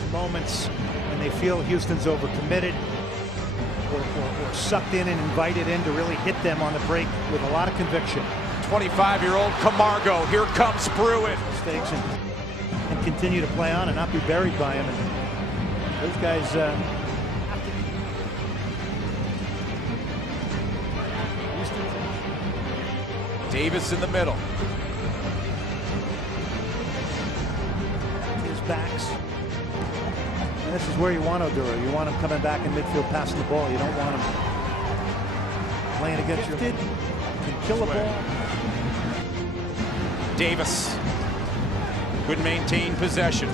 Those moments when they feel Houston's overcommitted or sucked in and invited in to really hit them on the break with a lot of conviction. 25-year-old Camargo, here comes Bruin. Mistakes and continue to play on and not be buried by him. And those guys Davis in the middle. His backs. And this is where you want Oduro. You want him coming back in midfield passing the ball. You don't want him playing against your can kill a ball. Davis could maintain possession.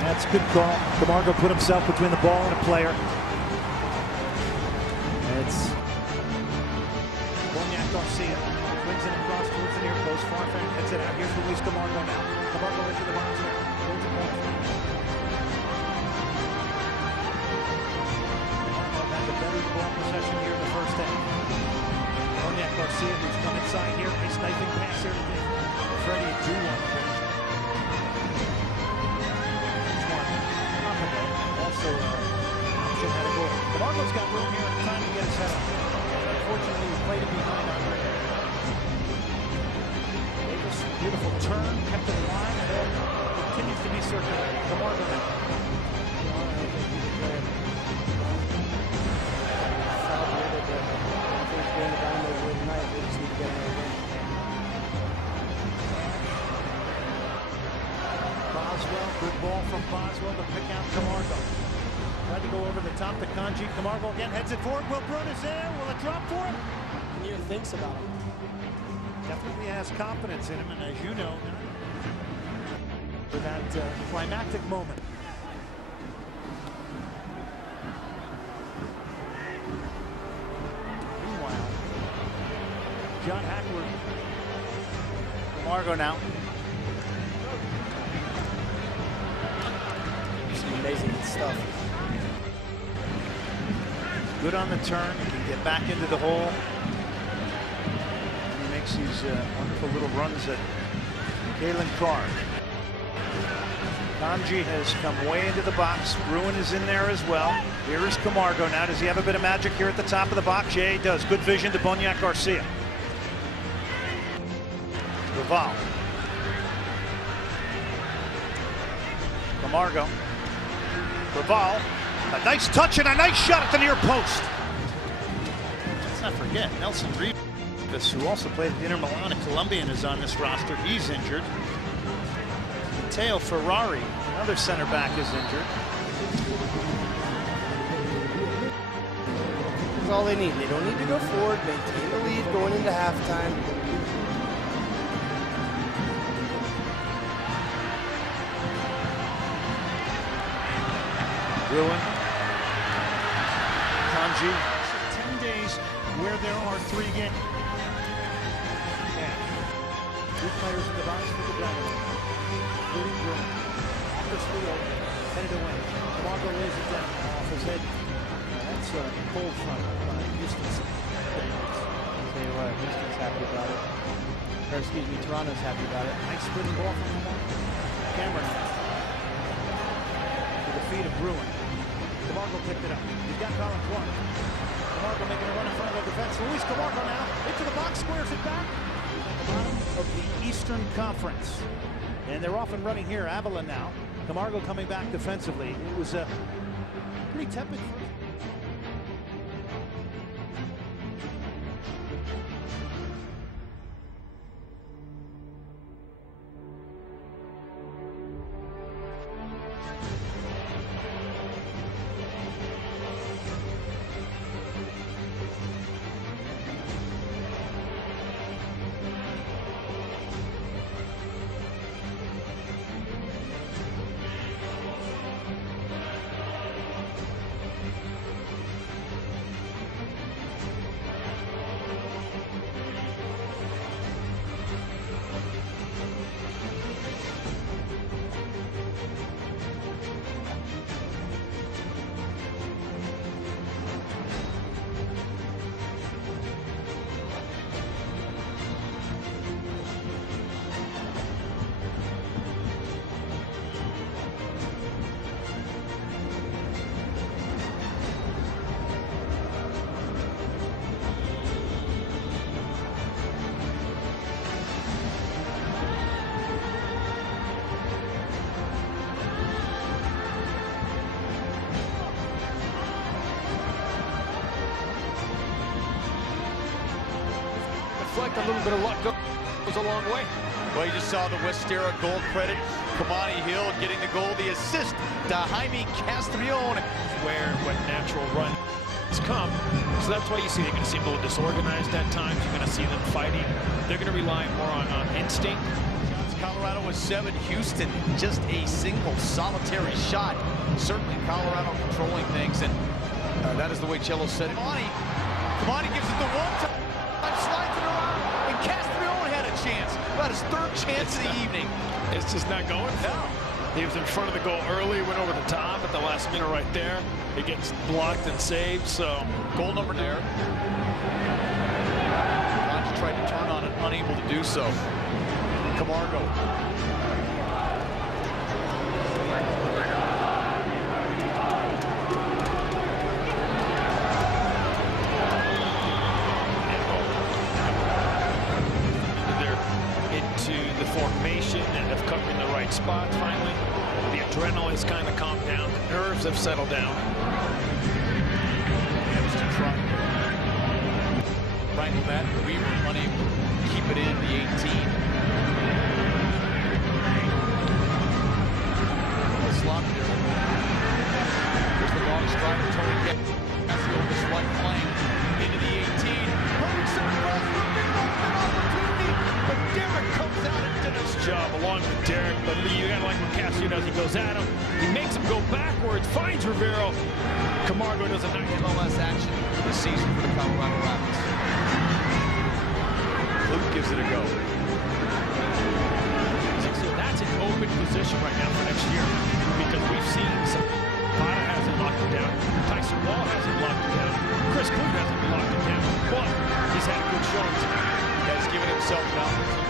That's a good call. Camargo put himself between the ball and a player. It's Garcia swings it across towards the near post. Farfan hits it out. Here's Luiz Camargo now. Camargo into the box now. Towards the point. Camargo had the better ball possession here in the first half. Garcia, who's come inside here. A sniping pass here to Freddie Duwan. Also, should have a goal. Camargo's got room here and time to get his head up. Unfortunately, he's played it behind on right. Davis, beautiful turn, kept it in line, and then continues to be circulated. Camargo now. Boswell, good ball from Boswell to pick out Camargo. Tried to go over the top to Kanji. Camargo again heads it forward. Will Bruin is there. Will it drop for him? He thinks about it. Definitely has confidence in him, and as you know, for that climactic moment. Meanwhile, John Hackworth. Camargo now. Some amazing stuff. Good on the turn, he can get back into the hole. He makes these wonderful little runs at Kalen Carr. Kanji has come way into the box. Bruin is in there as well. Here is Camargo now. Does he have a bit of magic here at the top of the box? Yeah, he does. Good vision to Boniek Garcia. Raval. Camargo. Raval. A nice touch and a nice shot at the near post. Let's not forget, Nelson Rivas, who also played at Inter Milan and Colombian, is on this roster. He's injured. Matteo Ferrari, another center back, is injured. That's all they need. They don't need to go forward, maintain the lead going into halftime. Bruin. Kanji. 10 days where there are 3 games. Two players in the box for the Dragon, including Bruin. Offers field, headed away. Camargo lays it down off his head. That's a cold front on Houston's. I'll tell you what, Houston's happy about it. Or excuse me, Toronto's happy about it. Nice splitting ball from Camargo. To the feet of Bruin. Camargo picked it up. He's got Colin Clark. Camargo making a run in front of the defense. Luiz Camargo now into the box, squares it back. Bottom of the Eastern Conference. And they're off and running here. Avila now. Camargo coming back defensively. It was a pretty tepid first. like a little bit of luck goes a long way. Well, you just saw the Westera goal credit. Kamani Hill getting the goal, the assist to Jaime Castrillon. Where what natural runs come. So that's why you see they're going to seem a little disorganized at times. You're going to see them fighting. They're going to rely more on instinct. Colorado was 7. Houston, just a single solitary shot. Certainly Colorado controlling things, and that is the way Cello said it. Kamani gives it the one time, slides it around, and Castrillon had a chance. About his 3rd chance of the evening. It's just not going. No. He was in front of the goal early, went over the top at the last minute right there. It gets blocked and saved, so. Goal number there. Rogers tried to turn on it, unable to do so. Camargo. Into the formation and of covering the right spot finally. The adrenaline has kind of calmed down. The nerves have settled down. Right with that, we were unable to keep it in the 18. Sloppy there. Here's the long stride of Tony Cassio, this right flank into the 18. Hurricane across the middle, an opportunity, but Derek comes out and did his Job along with Derek, but you gotta like what Cassio does. He goes at him, he makes him go backwards, finds Rivero. Camargo does a nice MLS action this season for the Colorado Rapids. Luke gives it a go. So that's an open position right now for next year, because we've seen some. Potter hasn't locked it down. Tyson Wall hasn't locked it down. Chris Clute hasn't locked it down. But he's had a good showing tonight. He's given himself an opportunity.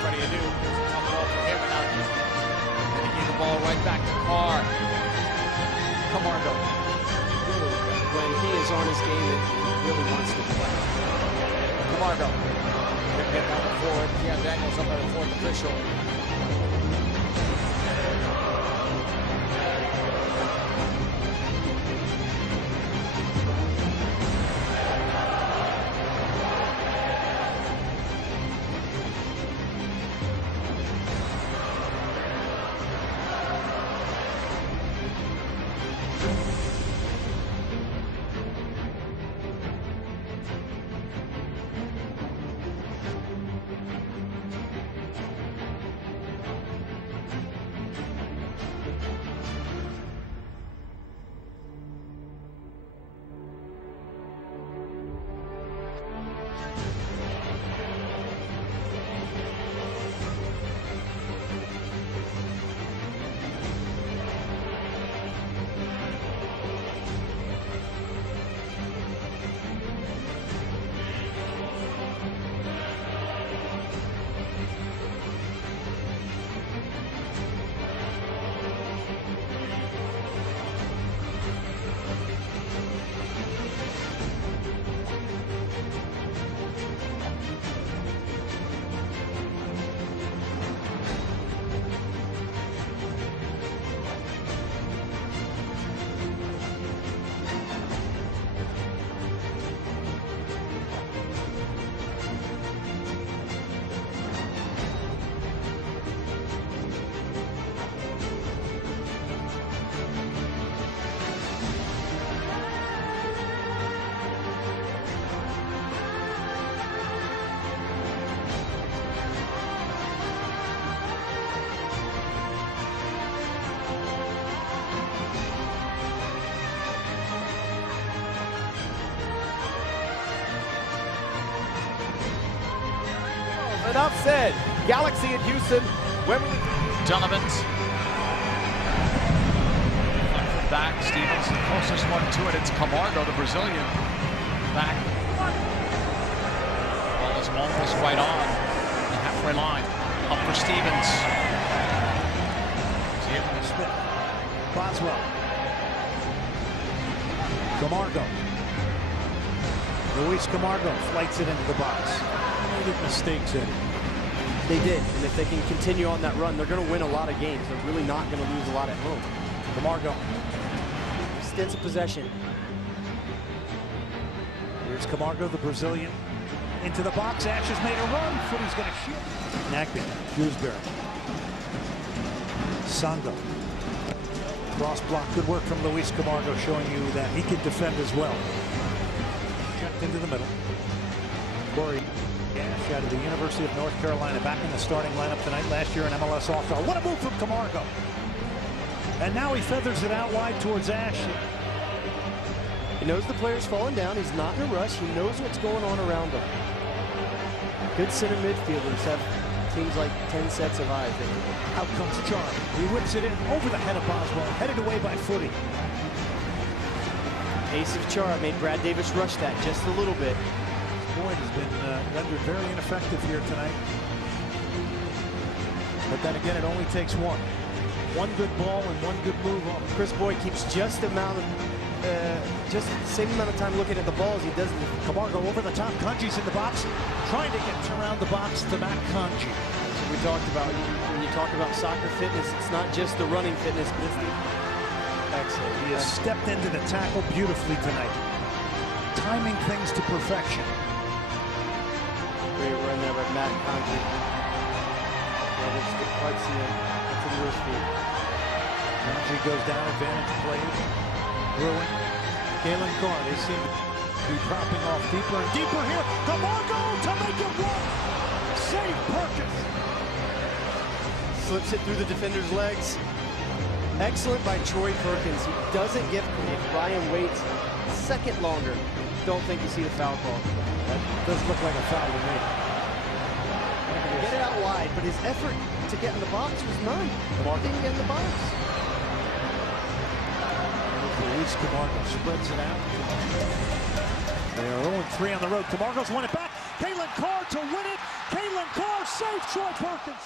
Ready anew. And he gave the ball right back to Carr. Camargo. When he is on his game, he really wants to play. Camargo. Gonna get down the forward. Yeah, Daniels up by the 4th official. Enough said. Galaxy in Houston. Donovan's. Back, Stevens, the closest one to it. It's Camargo, the Brazilian. Back. Ball is almost right on the halfway line. Up for Stevens. Smith. Boswell. Camargo. Luiz Camargo flights it into the box. They made mistakes in it. They did, and if they can continue on that run, they're going to win a lot of games. They're really not going to lose a lot at home. Camargo. gets a possession. Here's Camargo, the Brazilian, into the box. Ash has made a run. Footy's going to shoot. Nagby, Dewsbury, Sando. Cross block, good work from Luiz Camargo, showing you that he can defend as well. Checked into the middle. Corey Ash out of the University of North Carolina, back in the starting lineup tonight. Last year in MLS All-Star. What a move from Camargo! And now he feathers it out wide towards Ash. He knows the player's falling down. He's not in a rush. He knows what's going on around him. Good center midfielders have seems like 10 sets of eyes. Out comes Char. He whips it in over the head of Boswell, headed away by Footy. Pace of Char made Brad Davis rush that just a little bit. Boyd has been rendered very ineffective here tonight. But then again, it only takes one. One good ball and one good move off. Chris Boyd keeps just the same amount of time looking at the ball as he does. Camargo over the top. Kanji's in the box, trying to get around the box to Matt Kanji. We talked about when you talk about soccer fitness, it's not just the running fitness, but it's the excellent. He has stepped into the tackle beautifully tonight, timing things to perfection. Great run there by Matt Kanji. Kanji goes down, advantage played. Brewing. Galen Carr, they seem to be dropping off deeper and deeper here. Camargo to make it one. Save Perkins. Slips it through the defender's legs. Excellent by Troy Perkins. He doesn't give if Ryan waits a second longer. Don't think you see the foul call. That does look like a foul to me. Get it out wide, but his effort to get in the box was none. Camargo didn't get in the box. Luiz Camargo spreads it out. They are 0-3 on the road. Camargo's won it back. Galen Carr to win it. Galen Carr saves Troy Perkins.